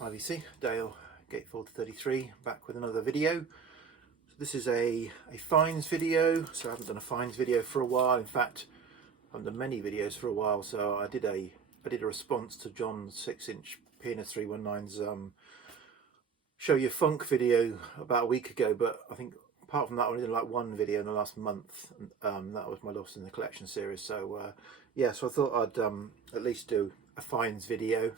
IVC, Dale, Gatefold 33, back with another video. So this is a fines video, so I haven't done a fines video for a while. In fact, I haven't done many videos for a while, so I did a response to John's 6-inch Pianist 319's Show Your Funk video about a week ago, but I think apart from that, I only did like one video in the last month. That was my Lost in the Collection series. So yeah, so I thought I'd at least do a fines video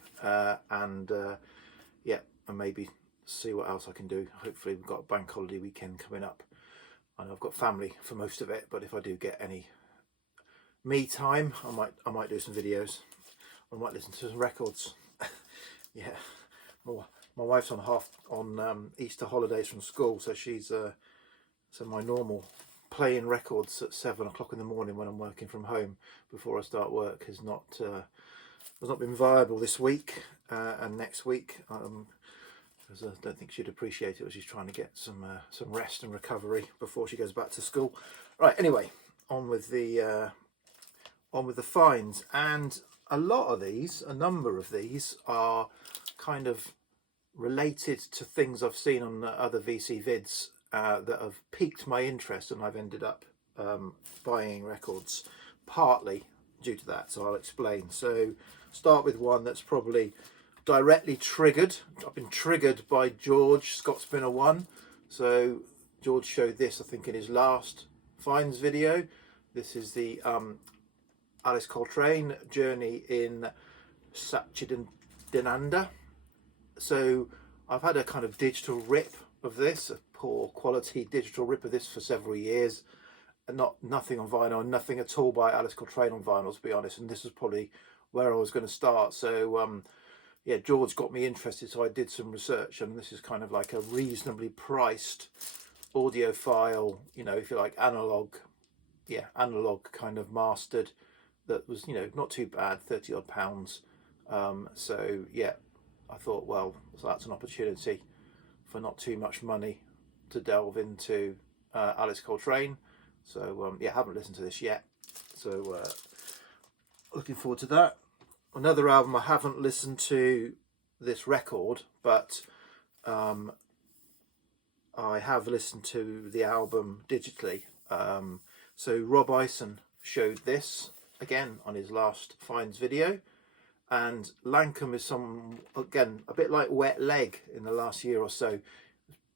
yeah, and maybe see what else I can do. Hopefully we've got a bank holiday weekend coming up. I know I've got family for most of it, but if I do get any me time, I might do some videos. I might listen to some records. Yeah, my wife's on Easter holidays from school, so she's so my normal playing records at 7 o'clock in the morning when I'm working from home before I start work has not been viable this week and next week. Because I don't think she'd appreciate it, as she's trying to get some rest and recovery before she goes back to school. Right. Anyway, on with the fines, and a number of these are kind of related to things I've seen on other VC vids that have piqued my interest, and I've ended up buying records partly due to that, so I'll explain. So start with one that's probably directly triggered. I've been triggered by George, Scott Spinner 1. So George showed this, I think, in his last fines video. This is the Alice Coltrane Journey in Satchidananda. So I've had a kind of digital rip of this, a poor quality digital rip of this for several years. Nothing on vinyl, nothing at all by Alice Coltrane on vinyl, to be honest. And this was probably where I was going to start. So yeah, George got me interested, so I did some research, and this is kind of like a reasonably priced audiophile, you know, if you like, analog kind of mastered, that was, you know, not too bad, 30 odd pounds. So yeah, I thought, well, so that's an opportunity for not too much money to delve into Alice Coltrane. So yeah, haven't listened to this yet, so looking forward to that. Another album I haven't listened to this record, but I have listened to the album digitally. So Rob Ison showed this again on his last fines video, and Lancome is again a bit like Wet Leg in the last year or so,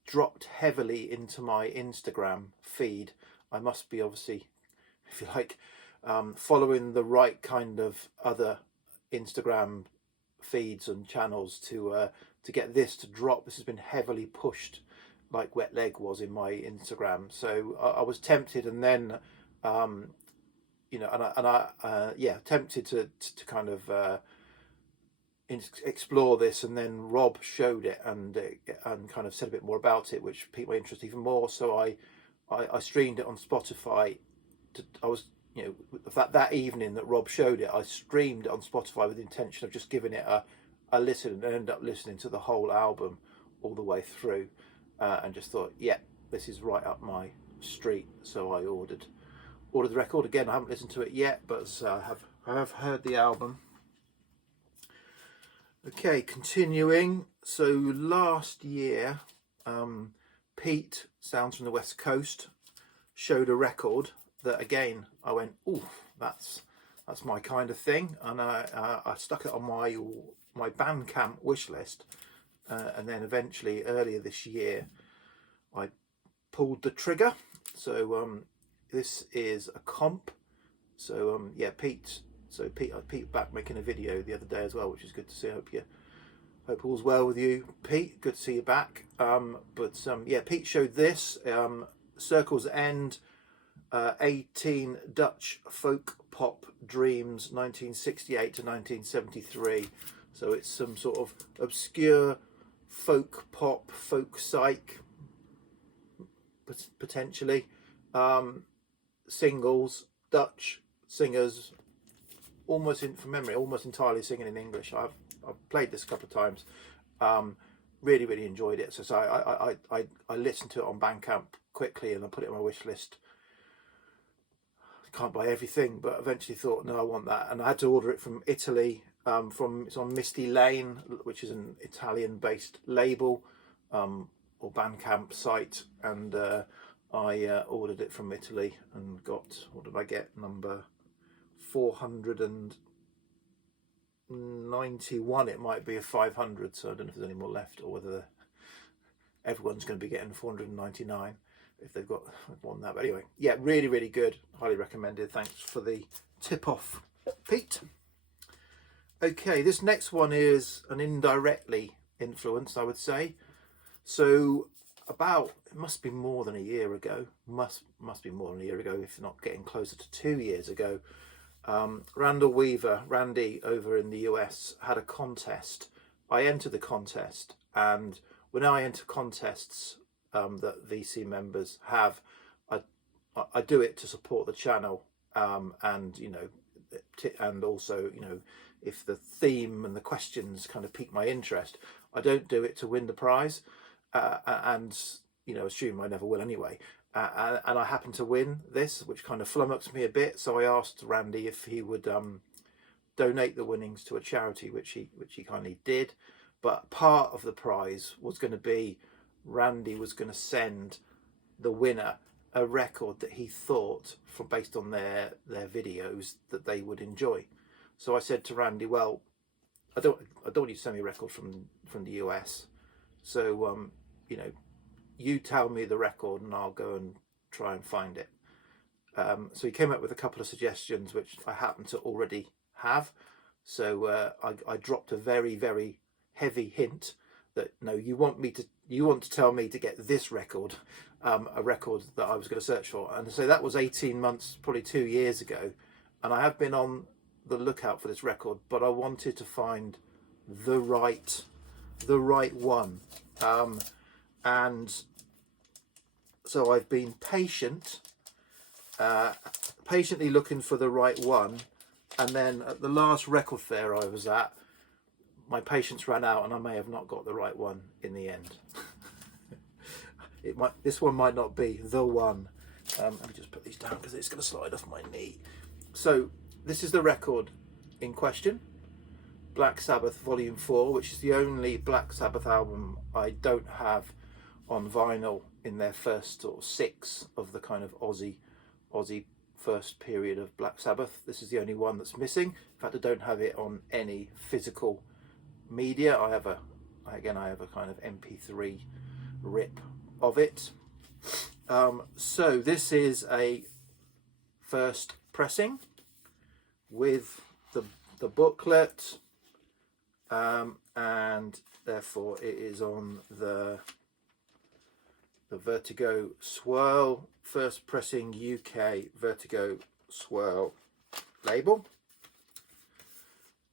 dropped heavily into my Instagram feed. I must be, obviously, if you like, following the right kind of other Instagram feeds and channels to get this to drop. This has been heavily pushed like Wet Leg was in my Instagram. So I was tempted, and then you know, yeah, tempted to kind of explore this, and then Rob showed it and kind of said a bit more about it, which piqued my interest even more. So I streamed it on Spotify. I was, you know, that evening that Rob showed it, I streamed it on Spotify with the intention of just giving it a listen, and ended up listening to the whole album all the way through, and just thought, yeah, this is right up my street. So I ordered the record. Again, I haven't listened to it yet, but I have heard the album. Okay, continuing. So last year, Pete, Sounds from the West Coast, showed a record that, again, I went, ooh, that's my kind of thing, and I stuck it on my Bandcamp wish list, and then eventually earlier this year I pulled the trigger. So this is a comp. So yeah, Pete back making a video the other day as well, which is good to see. Hope all's well with you, Pete. Good to see you back. Yeah, Pete showed this Circle's End 18 Dutch folk pop dreams 1968 to 1973. So it's some sort of obscure folk pop, folk psych, potentially, singles, Dutch singers, almost from memory, almost entirely singing in English. I've played this a couple of times. Really enjoyed it. So I listened to it on Bandcamp quickly, and I put it on my wish list. Can't buy everything, but eventually thought, no, I want that, and I had to order it from Italy. it's on Misty Lane, which is an Italian-based label or Bandcamp site, and I ordered it from Italy and got, what did I get? Number 491. It might be a 500, so I don't know if there's any more left, or whether everyone's going to be getting 499 if they've got one that. But anyway, yeah, really, really good. Highly recommended. Thanks for the tip off, Pete. Okay, this next one is an indirectly influenced, I would say. So it must be more than a year ago, must be more than a year ago, if not getting closer to 2 years ago, Randy over in the US had a contest. I entered the contest, and when I enter contests that VC members have, I do it to support the channel, and and also, if the theme and the questions kind of pique my interest. I don't do it to win the prize, and assume I never will anyway. And I happened to win this, which kind of flummoxed me a bit. So I asked Randy if he would donate the winnings to a charity, which he kindly did. But part of the prize was going to be, Randy was going to send the winner a record that he thought, based on their videos, that they would enjoy. So I said to Randy, well, I don't want you to send me a record from the US. So you tell me the record and I'll go and try and find it. So he came up with a couple of suggestions, which I happen to already have. So I dropped a very, very heavy hint that, no, you want to tell me to get this record, a record that I was going to search for. And so that was 18 months, probably 2 years ago. And I have been on the lookout for this record, but I wanted to find the right one. And so I've been patiently looking for the right one. And then at the last record fair I was at, my patience ran out and I may have not got the right one in the end. This one might not be the one. Let me just put these down because it's going to slide off my knee. So this is the record in question. Black Sabbath Volume 4, which is the only Black Sabbath album I don't have on vinyl in their first sort of 6 of the kind of Aussie first period of Black Sabbath. This is the only one that's missing. In fact, I don't have it on any physical media. I have a kind of MP3 rip of it. So this is a first pressing with the booklet, and therefore it is on the Vertigo Swirl, first pressing UK Vertigo Swirl label,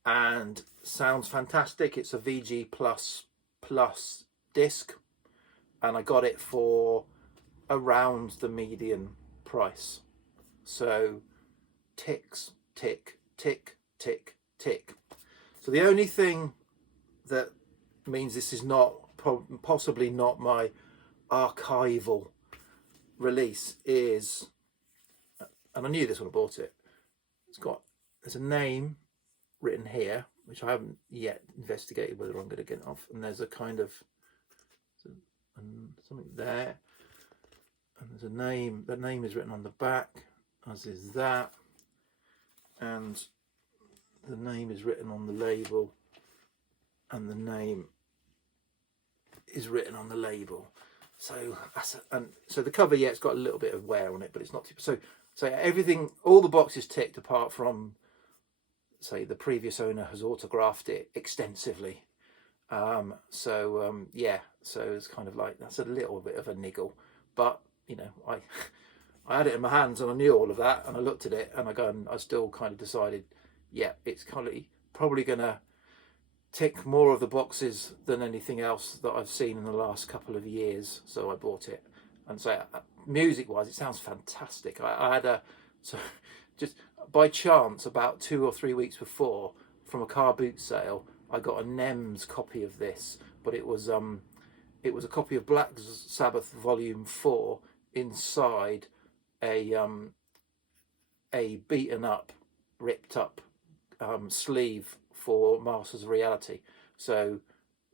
and sounds fantastic. It's a VG plus disc, and I got it for around the median price. So ticks, tick, tick, tick, tick. So the only thing that means this is not possibly not my archival release is, and I knew this when I bought it, there's a name written here, which I haven't yet investigated whether I'm going to get it off, and there's a kind of something there, and there's a name. That name is written on the back, as is that, and the name is written on the label, and the name is written on the label. So so the cover, yeah, it's got a little bit of wear on it, but it's not so everything, all the boxes ticked, apart from, say, the previous owner has autographed it extensively. Yeah, so it's kind of like, that's a little bit of a niggle, but I had it in my hands and I knew all of that, and I looked at it and I still kind of decided, yeah, it's kind of probably gonna tick more of the boxes than anything else that I've seen in the last couple of years. So I bought it, and so music wise, it sounds fantastic. I had so just by chance, about 2 or 3 weeks before, from a car boot sale, I got a NEMS copy of this, but it was a copy of Black Sabbath Volume 4 inside a beaten up, ripped up sleeve for Masters of Reality. So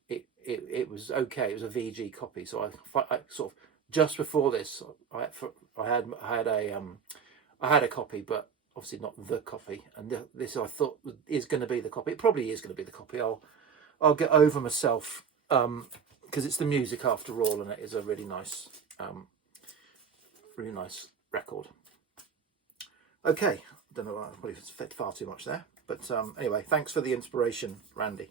it was okay. It was a VG copy. So I sort of, just before this, I had a copy, but obviously not the copy. And this I thought is going to be the copy. It probably is going to be the copy. I'll get over myself, because it's the music after all, and it is a really nice record. Okay, I don't know, I probably fed far too much there, but anyway, thanks for the inspiration, Randy.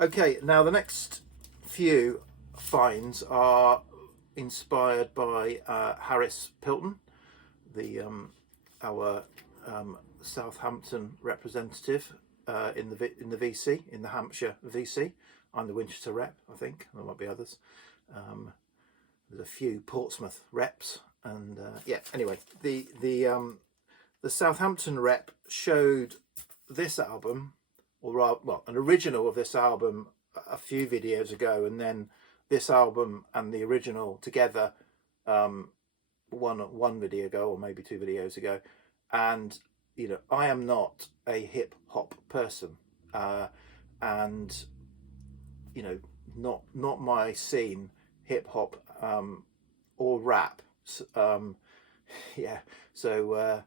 Okay, now the next few finds are inspired by Harris Pilton, our Southampton representative in the VC, in the Hampshire VC. I'm the Winchester rep, I think. There might be others. There's a few Portsmouth reps, and yeah. Anyway, the Southampton rep showed this album, or rather, well, an original of this album a few videos ago, and then this album and the original together one video ago, or maybe 2 videos ago. And you know, I am not a hip hop person, and you know, not my scene, hip hop or rap. Yeah, so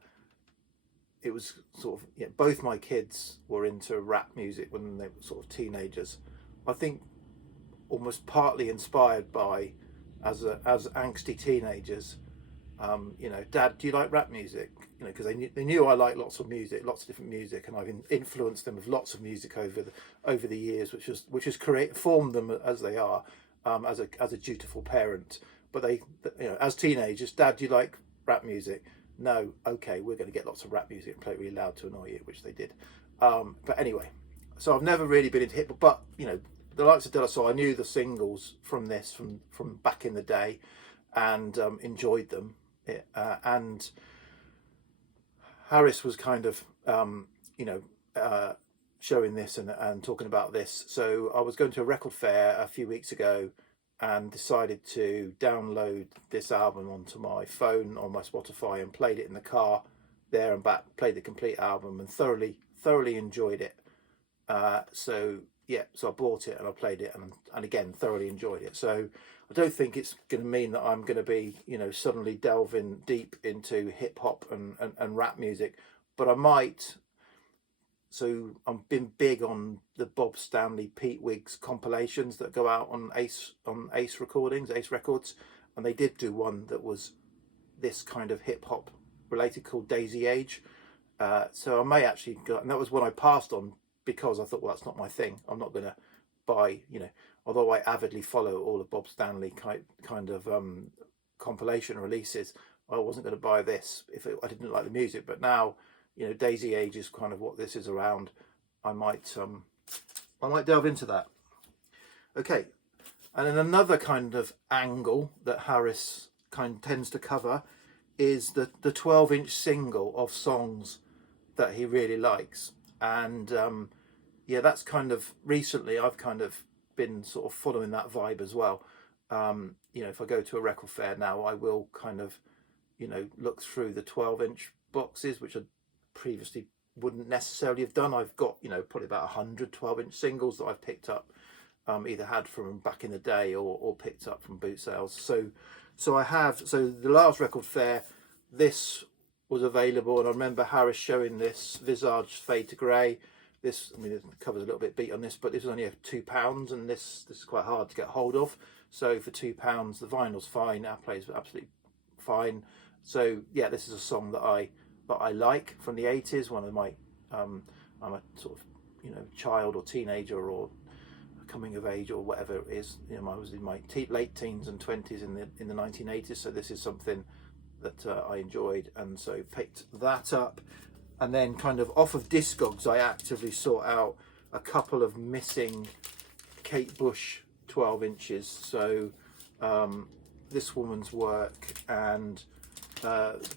it was sort of, yeah, both my kids were into rap music when they were sort of teenagers. I think almost partly inspired by, as angsty teenagers, you know, Dad, do you like rap music? You know, because they knew I like lots of music, lots of different music, and I've influenced them with lots of music over the years, which has formed them as they are, as a dutiful parent. But they, you know, as teenagers, Dad, do you like rap music? No. Okay, we're going to get lots of rap music and play it really loud to annoy you, which they did. But anyway, so I've never really been into hip hop, but you know, the likes of De La Soul, I knew the singles from this from back in the day, and enjoyed them. And Harris was kind of you know, showing this and talking about this. So I was going to a record fair a few weeks ago and decided to download this album onto my phone on my Spotify, and played it in the car there and back, played the complete album, and thoroughly enjoyed it. So yeah, so I bought it and I played it, and again thoroughly enjoyed it. So I don't think it's going to mean that I'm going to be, you know, suddenly delving deep into hip hop and rap music, but I might. So I've been big on the Bob Stanley, Pete Wiggs compilations that go out on Ace recordings, Ace Records, and they did do one that was this kind of hip hop related called Daisy Age. So I may actually go, and that was one I passed on because I thought, well, that's not my thing. I'm not going to buy, you know, although I avidly follow all of Bob Stanley kind of compilation releases, I wasn't going to buy this if I didn't like the music. But now, you know, Daisy Age is kind of what this is around. I might delve into that. Okay, and then another kind of angle that Harris kind of tends to cover is the 12-inch single of songs that he really likes. And yeah, that's kind of recently I've kind of been sort of following that vibe as well. You know, if I go to a record fair now, I will kind of, you know, look through the 12-inch boxes, which I previously wouldn't necessarily have done. I've got, you know, probably about 100 12-inch singles that I've picked up, either had from back in the day or picked up from boot sales. So I have, so the last record fair, this was available, and I remember Harris showing this Visage Fade to Grey. This, I mean, the cover's a little bit beat on this, but this was only £2, and this is quite hard to get hold of. So for £2, the vinyl's fine, airplay is absolutely fine. So yeah, this is a song that I like from the 80s. One of my, I'm a sort of, you know, child or teenager or coming of age or whatever it is. You know, I was in my late teens and 20s in the 1980s. So this is something that I enjoyed, and so picked that up. And then kind of off of Discogs, I actively sought out a couple of missing Kate Bush 12 inches. So this woman's work and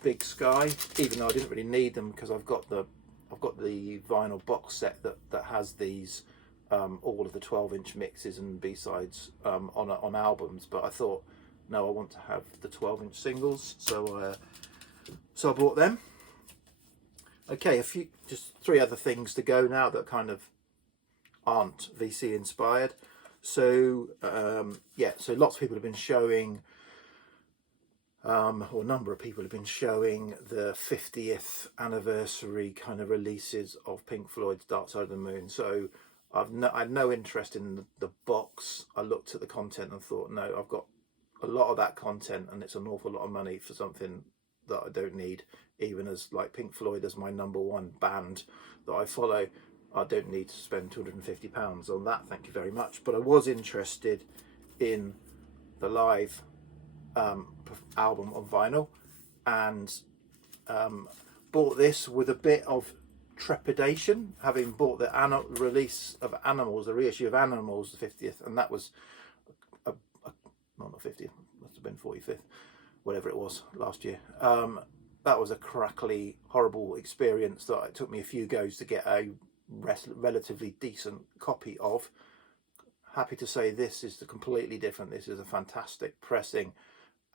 Big Sky, even though I didn't really need them because I've got the vinyl box set that has these all of the 12-inch mixes and B-sides on albums. But I thought, no, I want to have the 12-inch singles, so I bought them. Okay, just 3 other things to go now that kind of aren't VC inspired. So yeah, so lots of people have been showing, or a number of people have been showing the 50th anniversary kind of releases of Pink Floyd's Dark Side of the Moon. So I had no interest in the box. I looked at the content and thought, no, I've got a lot of that content and it's an awful lot of money for something that I don't need. Even as like Pink Floyd as my number one band that I follow, I don't need to spend £250 on that, thank you very much. But I was interested in the live album on vinyl, and bought this with a bit of trepidation, having bought the release of Animals, the reissue of Animals, the 50th, and that was not the 50th, must have been 45th, whatever it was last year. That was a crackly, horrible experience that it took me a few goes to get a relatively decent copy of. Happy to say this is completely different. This is a fantastic pressing,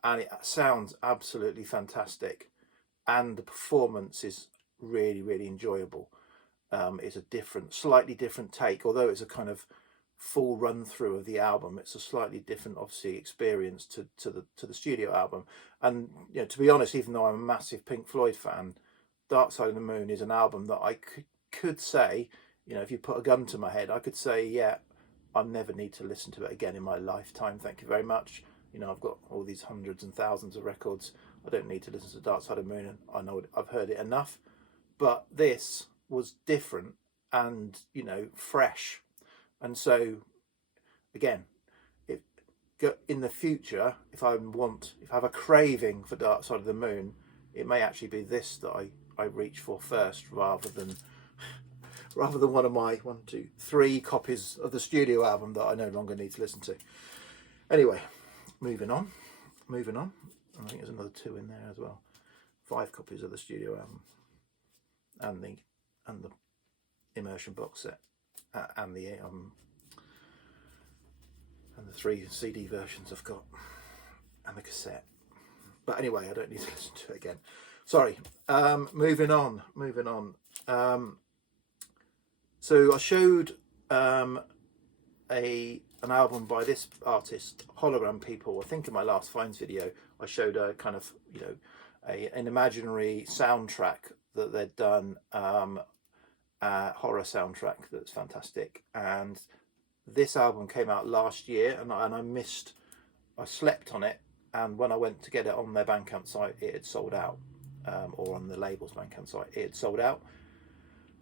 and it sounds absolutely fantastic, and the performance is really, really enjoyable. It's a slightly different take, although it's a kind of full run through of the album. It's a slightly different, obviously, experience to the studio album. And you know, to be honest, even though I'm a massive Pink Floyd fan, Dark Side of the Moon is an album that I could say, you know, if you put a gun to my head, I could say, yeah, I never need to listen to it again in my lifetime. Thank you very much. You know, I've got all these hundreds and thousands of records. I don't need to listen to Dark Side of the Moon, and I know I've heard it enough. But this was different and, you know, fresh. And so, again, in the future, if I have a craving for Dark Side of the Moon, it may actually be this that I reach for first, rather than one of my 3 copies of the studio album that I no longer need to listen to. Anyway, moving on. I think there's another 2 in there as well. 5 copies of the studio album, and the immersion box set, and the 3 CD versions I've got, and the cassette. But anyway, I don't need to listen to it again. Sorry. Moving on. So I showed an album by this artist, Hologram People. I think in my last Finds video, I showed a kind of, you know, an imaginary soundtrack that they'd done, horror soundtrack that's fantastic. And this album came out last year, and I slept on it, and when I went to get it on their Bandcamp site, it had sold out, or on the label's Bandcamp site, it had sold out.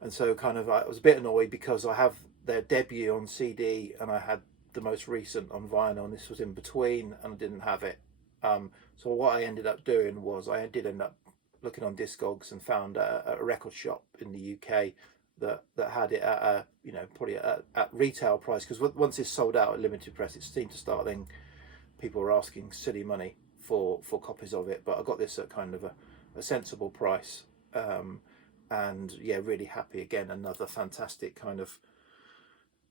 And so kind of I was a bit annoyed, because I have their debut on CD and I had the most recent on vinyl, and this was in between and I didn't have it. So what I ended up doing was I did end up looking on Discogs and found a record shop in the UK that had it at a, you know, probably at retail price, because once it's sold out at limited press, it seemed to start, then people were asking silly money for copies of it. But I got this at kind of a sensible price, and yeah, really happy. Again, another fantastic kind of,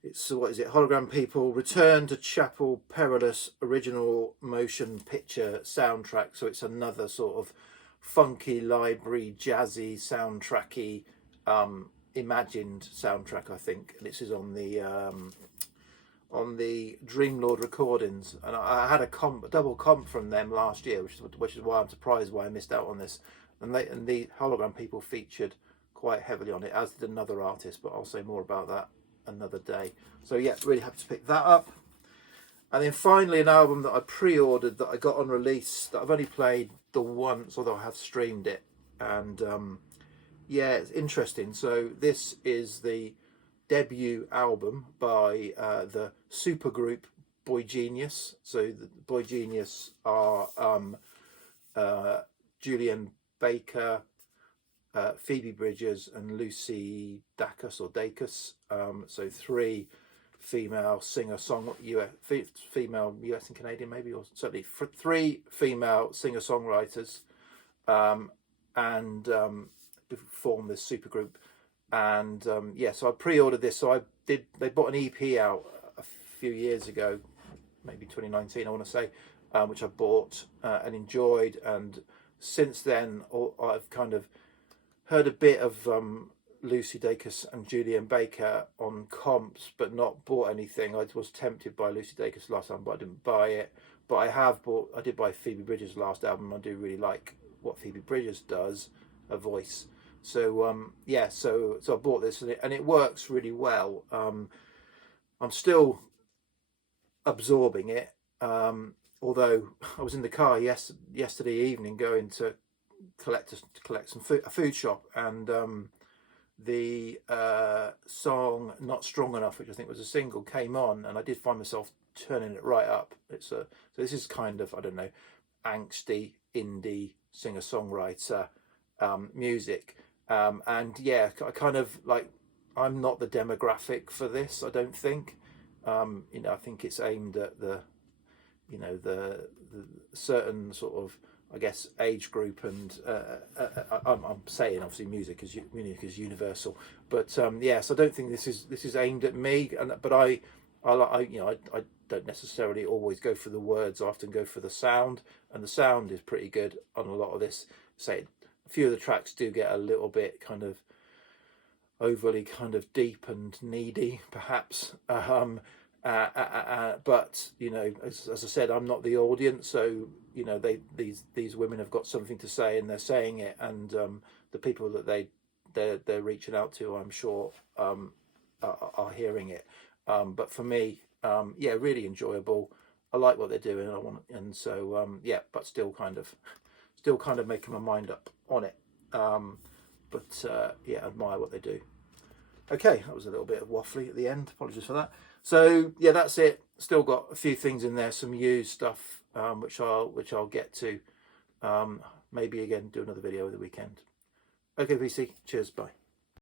it's, what is it, Hologram People Return to Chapel Perilous original motion picture soundtrack. So it's another sort of funky library jazzy soundtracky, imagined soundtrack, I think. And this is on the Dreamlord recordings, and I had a double comp from them last year, which is why I'm surprised why I missed out on this. And the Hologram People featured quite heavily on it, as did another artist, but I'll say more about that another day. So yeah, really happy to pick that up. And then finally, an album that I pre-ordered that I got on release, that I've only played the once, although I have streamed it, and yeah, it's interesting. So this is the debut album by the supergroup Boy Genius. So the Boy Genius are Julian Baker, Phoebe Bridgers and Lucy Dacus or Dacus. So 3 female female US and Canadian maybe, or certainly 3 female singer-songwriters, and form this supergroup. And yeah, so I pre-ordered this. So they bought an EP out a few years ago, maybe 2019 I want to say, which I bought and enjoyed. And since then I've kind of heard a bit of Lucy Dacus and Julian Baker on comps, but not bought anything. I was tempted by Lucy Dacus last time, but I didn't buy it. But I did buy Phoebe Bridgers' last album. I do really like what Phoebe Bridgers does, her voice. So yeah, so I bought this, and it works really well. I'm still absorbing it. Although I was in the car yesterday evening going to collect some food, a food shop, and the song "Not Strong Enough," which I think was a single, came on, and I did find myself turning it right up. So this is kind of, I don't know, angsty indie singer-songwriter music, and yeah, I kind of like, I'm not the demographic for this, I don't think. You know, I think it's aimed at the, you know, the certain sort of, I guess, age group, and I'm saying obviously music is universal, but yes, I don't think this is aimed at me, but I you know, I don't necessarily always go for the words. I often go for the sound, and the sound is pretty good on a lot of this. Say a few of the tracks do get a little bit kind of overly kind of deep and needy, perhaps. But you know, as I said, I'm not the audience, so you know, these women have got something to say, and they're saying it, and the people that they're reaching out to, I'm sure, are hearing it. But for me, yeah, really enjoyable. I like what they're doing. And so yeah, but still kind of making my mind up on it. But yeah, admire what they do. Okay, that was a little bit of waffly at the end. Apologies for that. So yeah, that's it. Still got a few things in there, some used stuff, which I'll get to. Maybe again do another video over the weekend. Okay, VC. Cheers. Bye.